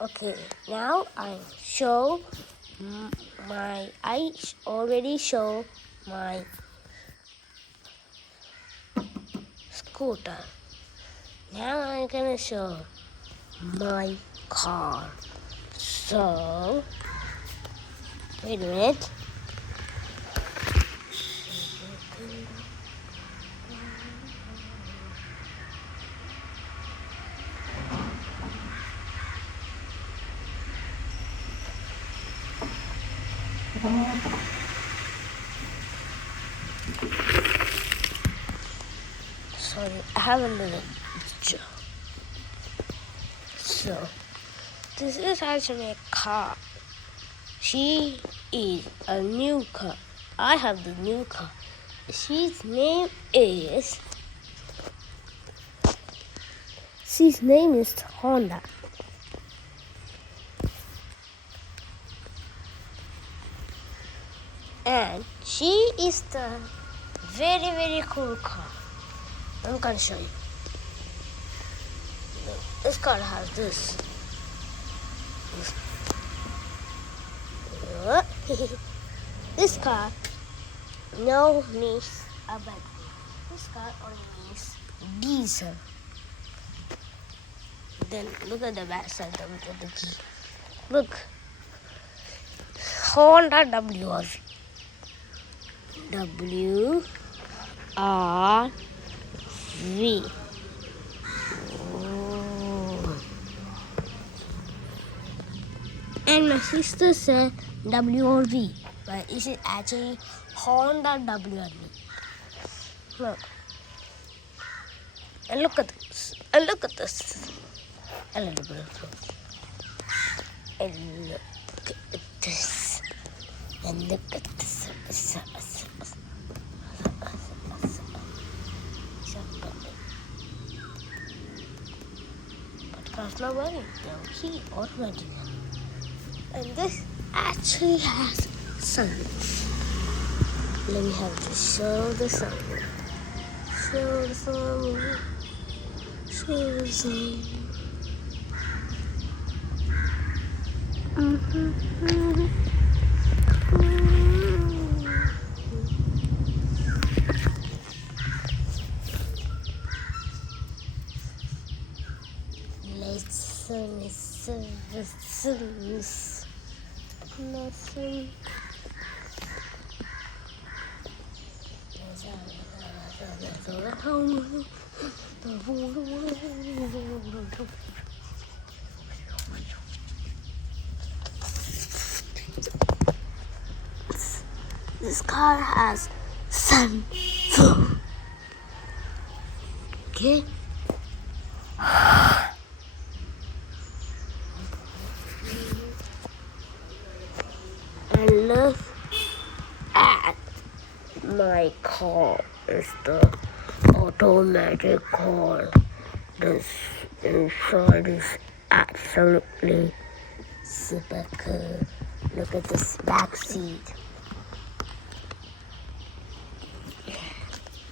Okay, now I already show my scooter. Now I'm gonna show my car. So, wait a minute. Sorry, I have a little picture. So, this is actually a car. She is a new car. I have the new car. She's name is Honda. And she is the very, very cool car. I'm gonna show you. This car has this. This car no needs a battery. This car only needs diesel. Then look at the back side of the key. Look, Honda WRV. WRV. And my sister said WRV, but it is actually Honda WRV. Look. And look at this. And look at this. A little bit of close. And look at this. And look at this. But car's not running. The key already. And this actually has sun. Let me have to show the sun. Show the sun. Show the sun. Nothing. This car has sunroof. Okay. And look at my car. It's the automatic car. This inside is absolutely super cool. Look at this back seat.